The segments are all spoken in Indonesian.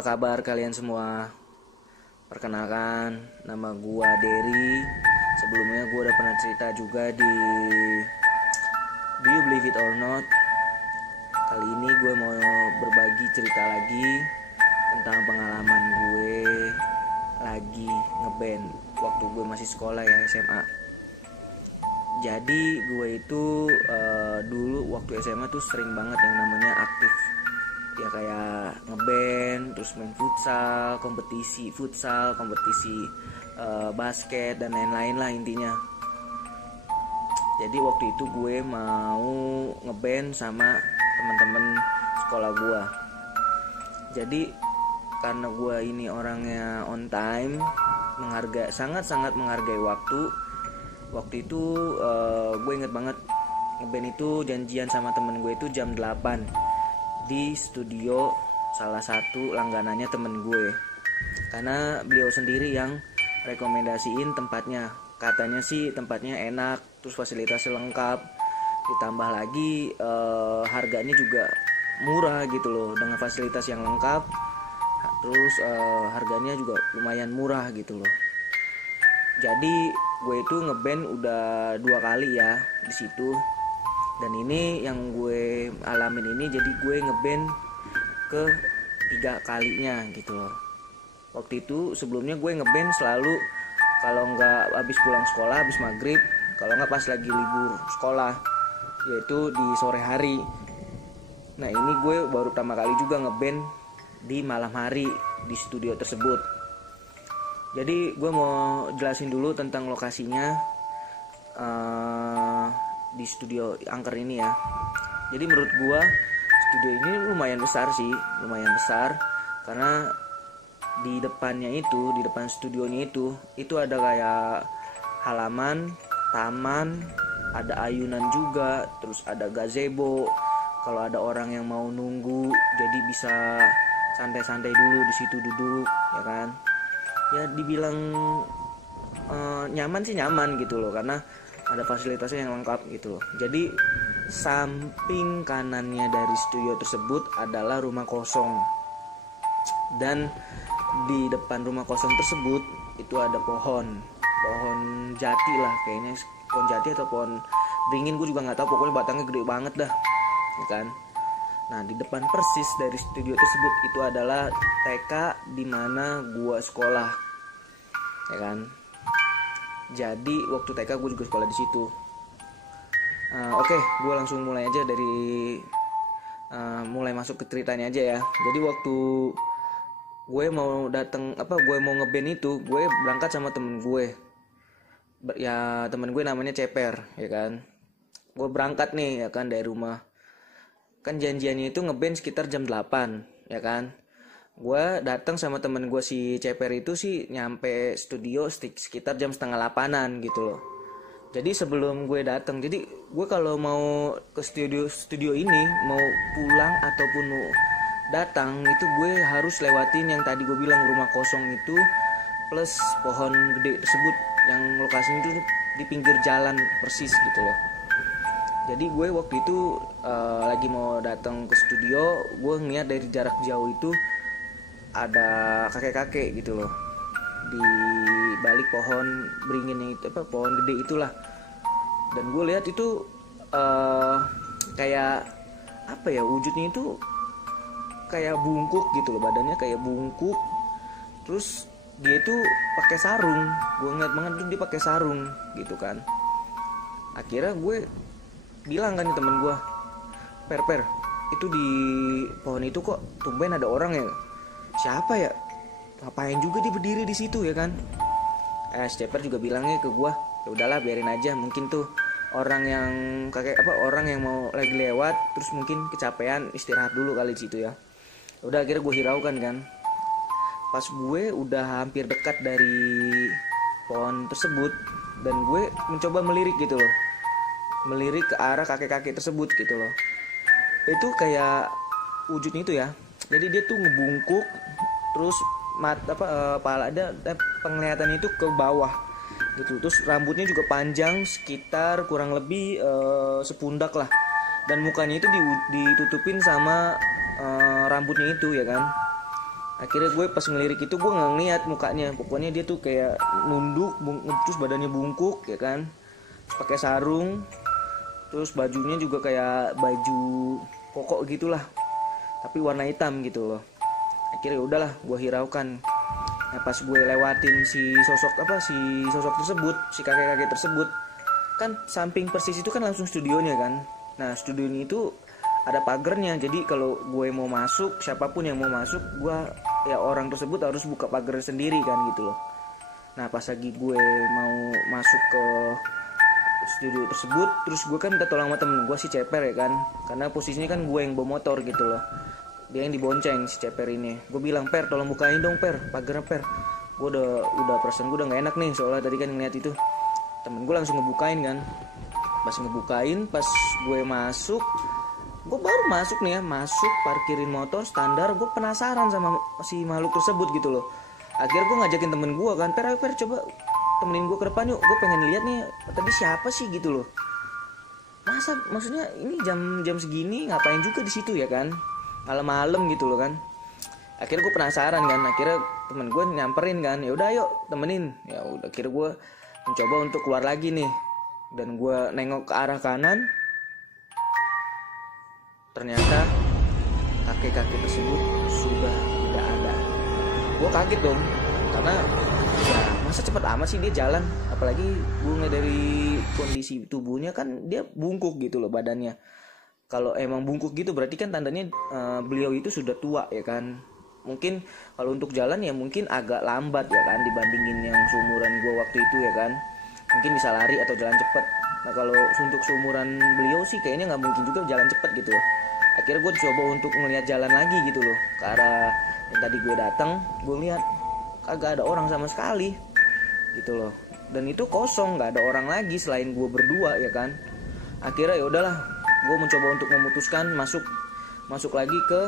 Apa kabar kalian semua? Perkenalkan, nama gua Derry. Sebelumnya gua udah pernah cerita juga di Do You Believe It or Not. Kali ini gue mau berbagi cerita lagi tentang pengalaman gue lagi ngeband waktu gue masih sekolah ya, SMA. Jadi gue itu dulu waktu SMA tuh sering banget yang namanya aktif, ya kayak ngeband, terus main futsal, kompetisi basket dan lain-lain lah intinya. Jadi waktu itu gue mau ngeband sama teman-teman sekolah gue. Jadi karena gue ini orangnya on time, sangat-sangat menghargai waktu. Waktu itu gue inget banget ngeband itu janjian sama temen gue itu jam 8 di studio salah satu langganannya temen gue, karena beliau sendiri yang rekomendasiin tempatnya. Katanya sih tempatnya enak, terus fasilitasnya lengkap, ditambah lagi harganya juga murah gitu loh, dengan fasilitas yang lengkap, terus harganya juga lumayan murah gitu loh. Jadi gue itu ngeband udah 2 kali ya di situ, dan ini yang gue alamin ini jadi gue ngeband ke 3 kalinya gitu loh. Waktu itu sebelumnya gue ngeband selalu kalau nggak habis pulang sekolah, habis maghrib, kalau nggak pas lagi libur sekolah, yaitu di sore hari. Nah ini gue baru pertama kali juga ngeband di malam hari di studio tersebut. Jadi gue mau jelasin dulu tentang lokasinya di studio angker ini ya. Jadi menurut gue studio ini lumayan besar karena di depan studionya itu ada kayak halaman, taman, ada ayunan juga, terus ada gazebo. Kalau ada orang yang mau nunggu, jadi bisa santai-santai dulu di situ duduk, ya kan? Ya dibilang nyaman sih nyaman gitu loh, karena ada fasilitasnya yang lengkap gitu loh. Jadi samping kanannya dari studio tersebut adalah rumah kosong, dan di depan rumah kosong tersebut itu ada pohon jati lah, kayaknya pohon jati atau pohon beringin, gue juga nggak tahu, pokoknya batangnya gede banget dah, ya kan. Nah di depan persis dari studio tersebut itu adalah TK di mana gue sekolah, ya kan. Jadi waktu TK gue juga sekolah di situ. Oke, gue langsung mulai aja dari mulai masuk ke ceritanya aja ya. Jadi waktu gue mau ngeband itu, gue berangkat sama temen gue. Ya temen gue namanya Ceper, ya kan. Gue berangkat nih, ya kan, dari rumah. Kan janjiannya itu ngeband sekitar jam 8, ya kan. Gue datang sama temen gue si Ceper itu sih nyampe studio sekitar jam setengah 8-an gitu loh. Jadi sebelum gue datang, jadi gue kalau mau ke studio ini, mau pulang ataupun mau datang itu gue harus lewatin yang tadi gue bilang rumah kosong itu plus pohon gede tersebut yang lokasinya itu di pinggir jalan persis gitu loh. Jadi gue waktu itu lagi mau datang ke studio, gue ngeliat dari jarak jauh itu ada kakek-kakek gitu loh di balik pohon beringin itu, pohon gede itulah. Dan gue lihat itu kayak apa ya, wujudnya itu kayak bungkuk gitu loh, badannya kayak bungkuk, terus dia itu pakai sarung. Gue ngeliat banget tuh dia pakai sarung gitu kan. Akhirnya gue bilang kan ke temen gue, per itu di pohon itu kok tumben ada orang ya, siapa ya, ngapain juga dia berdiri di situ, ya kan. Stepper juga bilangnya ke gue, ya udahlah biarin aja, mungkin tuh orang yang mau lagi lewat terus mungkin kecapean istirahat dulu kali di situ ya. Udah akhirnya gue hiraukan kan. Pas gue udah hampir dekat dari pohon tersebut dan gue mencoba melirik gitu loh, melirik ke arah kakek-kakek tersebut gitu loh. Itu kayak wujudnya itu ya. Jadi dia tuh ngebungkuk, terus kepala ada penglihatan itu ke bawah gitu. Terus rambutnya juga panjang sekitar kurang lebih sepundak lah. Dan mukanya itu ditutupin sama rambutnya itu, ya kan. Akhirnya gue pas ngelirik itu gue nggak ngeliat mukanya, pokoknya dia tuh kayak nunduk, terus badannya bungkuk ya kan, terus pakai sarung, terus bajunya juga kayak baju koko gitulah, tapi warna hitam gitu loh. Akhirnya udahlah gue hiraukan. Nah pas gue lewatin si sosok tersebut, si kakek-kakek tersebut, kan samping persis itu kan langsung studionya kan. Nah studionya itu ada pagernya, jadi kalau gue mau masuk, siapapun yang mau masuk, gue ya orang tersebut harus buka pagar sendiri kan gitu loh. Nah pas lagi gue mau masuk ke studio tersebut, terus gue kan minta tolong sama temen gue si Ceper ya kan, karena posisinya kan gue yang bawa motor gitu loh, dia yang dibonceng si Ceper ini. Gue bilang, Per tolong bukain dong Per, pagarnya Per. Gue udah perasaan gue udah gak enak nih, soalnya tadi kan ngeliat itu. Temen gue langsung ngebukain kan. Pas ngebukain, pas gue masuk, gue baru masuk nih ya, masuk parkirin motor standar. Gue penasaran sama si makhluk tersebut gitu loh. Akhirnya gue ngajakin temen gue kan, Per coba temenin gue ke depan yuk, gue pengen lihat nih tadi siapa sih gitu loh. Maksudnya ini jam segini ngapain juga di situ ya kan, malam-malam gitu loh kan. Akhirnya gue penasaran kan, akhirnya temen gue nyamperin kan, ya udah yuk temenin. Ya udah, akhirnya gue mencoba untuk keluar lagi nih, dan gue nengok ke arah kanan, ternyata kakek-kakek tersebut sudah tidak ada. Gue kaget dong, karena ya masa cepet amat sih dia jalan, apalagi gue ngeliat dari kondisi tubuhnya kan dia bungkuk gitu loh badannya. Kalau emang bungkuk gitu berarti kan tandanya beliau itu sudah tua ya kan. Mungkin kalau untuk jalan ya mungkin agak lambat ya kan, dibandingin yang seumuran gue waktu itu ya kan. Mungkin bisa lari atau jalan cepet. Nah kalau untuk seumuran beliau sih kayaknya nggak mungkin juga jalan cepet gitu loh. Akhirnya gue coba untuk ngelihat jalan lagi gitu loh, ke arah yang tadi gue datang. Gue lihat kagak ada orang sama sekali gitu loh, dan itu kosong, nggak ada orang lagi selain gue berdua ya kan. Akhirnya ya udahlah, gue mencoba untuk memutuskan masuk lagi ke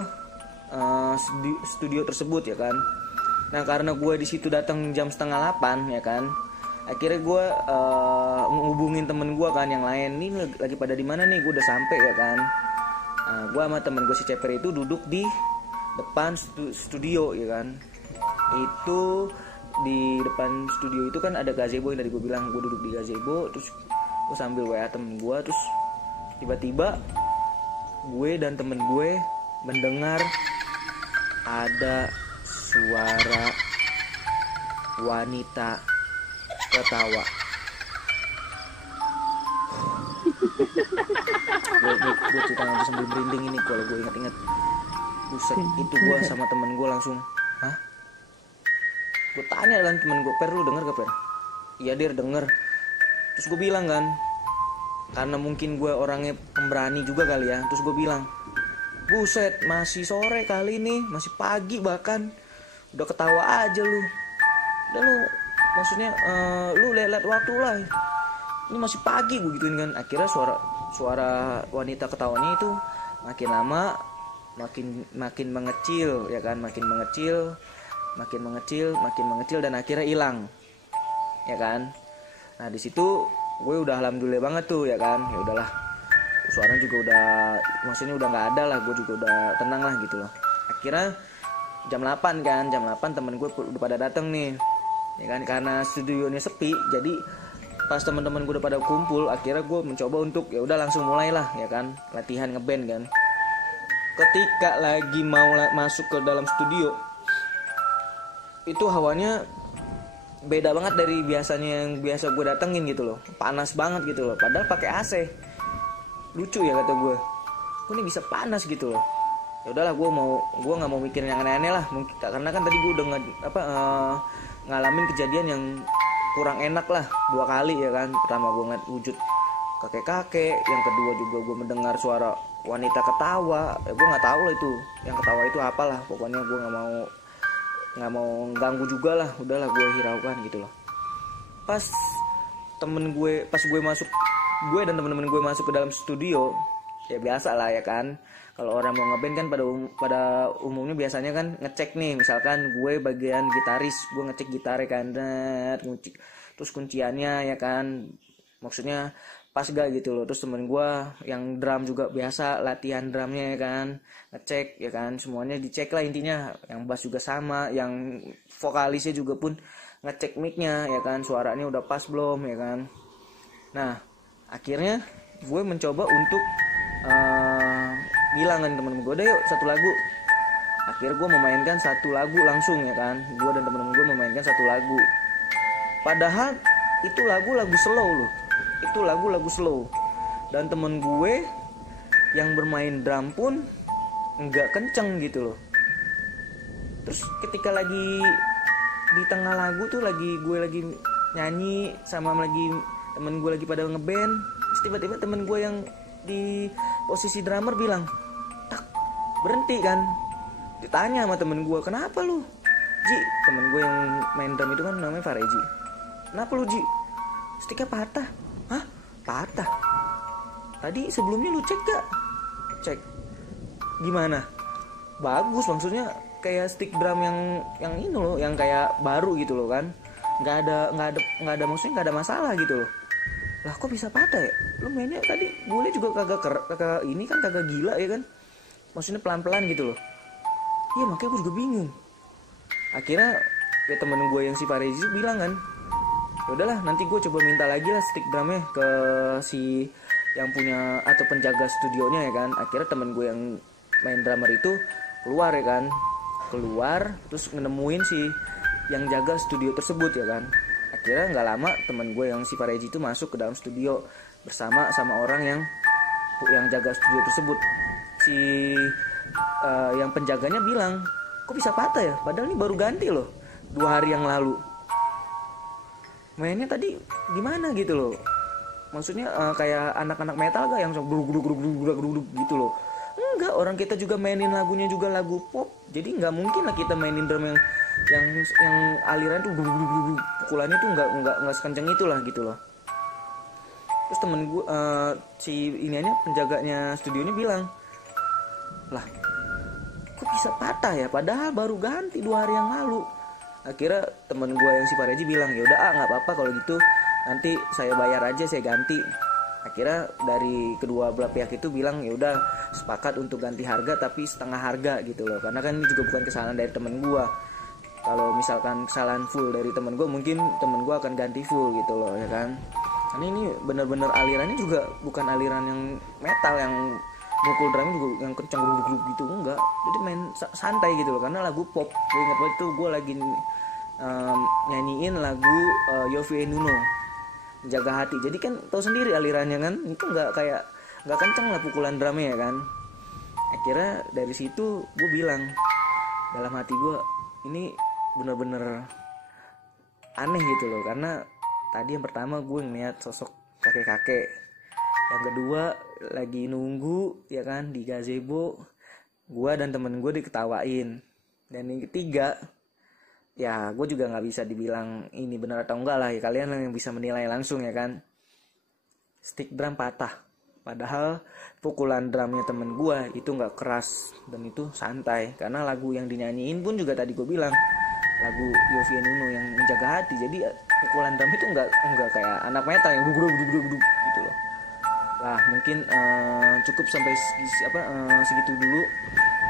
studio tersebut ya kan. Nah karena gue di situ datang jam 7:30 ya kan, akhirnya gue ngubungin temen gue kan yang lain, nih lagi pada di mana nih, gue udah sampai ya kan. Gue sama temen gue si Ceper itu duduk di depan studio ya kan. Itu di depan studio itu kan ada gazebo yang tadi gue bilang. Gue duduk di gazebo, terus gue sambil WA temen gue, terus tiba-tiba gue dan temen gue mendengar ada suara wanita ketawa. Gue cerita nanti sambil merinding ini kalau gue ingat-ingat. Buset, itu gue sama temen gue langsung, hah? Gue tanya kan temen gue, Per lu denger gak Per? Iya dia denger. Terus gue bilang kan, karena mungkin gue orangnya pemberani juga kali ya, terus gue bilang, buset masih sore kali nih, masih pagi bahkan, udah ketawa aja lu. Udah lu, maksudnya lu lihat waktu lah, ini masih pagi, gue gituin kan. Akhirnya suara wanita ketawanya itu makin lama makin mengecil ya kan, makin mengecil dan akhirnya hilang ya kan. Nah di situ gue udah alhamdulillah banget tuh ya kan. Ya udahlah, suaranya juga udah, maksudnya udah nggak ada lah, gue juga udah tenang lah gitu loh. Akhirnya jam 8 kan, jam 8 temen gue udah pada dateng nih ya kan, karena studionya sepi. Jadi pas teman-teman gue udah pada kumpul, akhirnya gue mencoba untuk ya udah langsung mulai lah ya kan, latihan ngeband kan. Ketika lagi mau masuk ke dalam studio, itu hawanya beda banget dari biasanya yang biasa gue datengin gitu loh. Panas banget gitu loh, padahal pakai AC. Lucu ya kata gue, kok ini bisa panas gitu loh. Ya udahlah, gue nggak mau mikirin yang aneh-aneh lah, mungkin karena kan tadi gue udah ngalamin kejadian yang kurang enak lah 2 kali ya kan. Pertama gue ngeliat wujud kakek-kakek, yang kedua juga gue mendengar suara wanita ketawa. Gue nggak tahu lah itu yang ketawa itu apalah, pokoknya gue nggak mau ganggu juga lah, udahlah gue hiraukan gitu loh. Pas gue dan temen-temen gue masuk ke dalam studio, ya biasa lah ya kan, kalau orang mau ngeband kan pada umumnya biasanya kan ngecek nih, misalkan gue bagian gitaris, gue ngecek gitarnya kan, terus kunciannya ya kan, maksudnya pas gak gitu loh. Terus temen gue yang drum juga biasa latihan drumnya ya kan, ngecek ya kan, semuanya dicek lah intinya. Yang bass juga sama, yang vokalisnya juga pun ngecek mic-nya ya kan, suaranya udah pas belum ya kan. Nah akhirnya gue mencoba untuk bilang kan temen gue, udah yuk satu lagu. Akhirnya gue memainkan satu lagu langsung ya kan, gue dan temen-temen gue memainkan satu lagu. Padahal itu lagu slow loh, itu lagu slow. Dan temen gue yang bermain drum pun nggak kenceng gitu loh. Terus ketika lagi di tengah lagu tuh gue lagi nyanyi sama lagi temen gue lagi pada ngeband, terus tiba-tiba temen gue yang di posisi drummer bilang, tak berhenti kan. Ditanya sama temen gue, kenapa lu Ji? Temen gue yang main drum itu kan namanya Fareji. Kenapa lu Ji? Sticknya patah. Hah? Patah? Tadi sebelumnya lu cek gak? Cek. Gimana? Bagus, maksudnya kayak stick drum yang ini loh, yang kayak baru gitu loh kan. Nggak ada maksudnya nggak ada masalah gitu loh. Lah kok bisa patah ya? Lu mainnya tadi boleh juga kagak ini kan kagak gila ya kan? Maksudnya pelan-pelan gitu loh. Iya makanya gue juga bingung. Akhirnya ya temen gue yang si Farezi bilang kan, udahlah nanti gue coba minta lagi lah stick drumnya ke si yang punya atau penjaga studionya ya kan. Akhirnya temen gue yang main drummer itu keluar ya kan, keluar terus nemuin si yang jaga studio tersebut ya kan. Akhirnya nggak lama temen gue yang si Farezi itu masuk ke dalam studio bersama orang yang jaga studio tersebut. Si yang penjaganya bilang, kok bisa patah ya? Padahal ini baru ganti loh 2 hari yang lalu. Mainnya tadi gimana gitu loh? Maksudnya kayak anak-anak metal gak yang gluk gitu loh? Enggak, orang kita juga mainin lagunya juga lagu pop. Jadi nggak mungkin lah kita mainin drum yang aliran tuh pukulannya tuh nggak sekencang itulah gitu loh. Terus temen gue si iniannya penjaganya studionya bilang, lah kok bisa patah ya padahal baru ganti 2 hari yang lalu. Akhirnya temen gue yang si Pareji bilang, ya udah nggak apa-apa kalau gitu, nanti saya bayar aja, saya ganti. Akhirnya dari kedua belah pihak itu bilang ya udah sepakat untuk ganti harga tapi setengah harga gitu loh, karena kan ini juga bukan kesalahan dari temen gue. Kalau misalkan kesalahan full dari temen gue, mungkin temen gue akan ganti full gitu loh ya kan. Karena ini bener-bener alirannya juga bukan aliran yang metal yang mukul drumnya juga yang kencang grup gitu, enggak. Jadi main santai gitu loh, karena lagu pop. Gue ingat banget tuh gue lagi nyanyiin lagu Yovie and Nuno, Jaga Hati. Jadi kan tahu sendiri alirannya kan, itu nggak kencang lah pukulan drumnya ya kan. Akhirnya dari situ gue bilang dalam hati gue, ini bener-bener aneh gitu loh, karena tadi yang pertama gue ngeliat sosok kakek-kakek, yang kedua lagi nunggu ya kan di gazebo, gue dan temen gue diketawain, dan yang ketiga ya gue juga nggak bisa dibilang ini benar atau enggak lah ya, kalian yang bisa menilai langsung ya kan. Stick drum patah padahal pukulan drumnya temen gue itu nggak keras dan itu santai, karena lagu yang dinyanyiin pun juga tadi gue bilang lagu Yovie and Nuno yang Menjaga Hati. Jadi pukulan drum itu nggak kayak anak metal yang duduk gitu loh. Lah mungkin cukup sampai segitu dulu.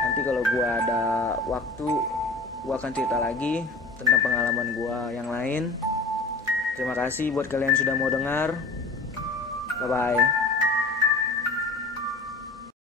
Nanti kalau gue ada waktu gue akan cerita lagi tentang pengalaman gue yang lain. Terima kasih buat kalian sudah mau dengar. Bye bye.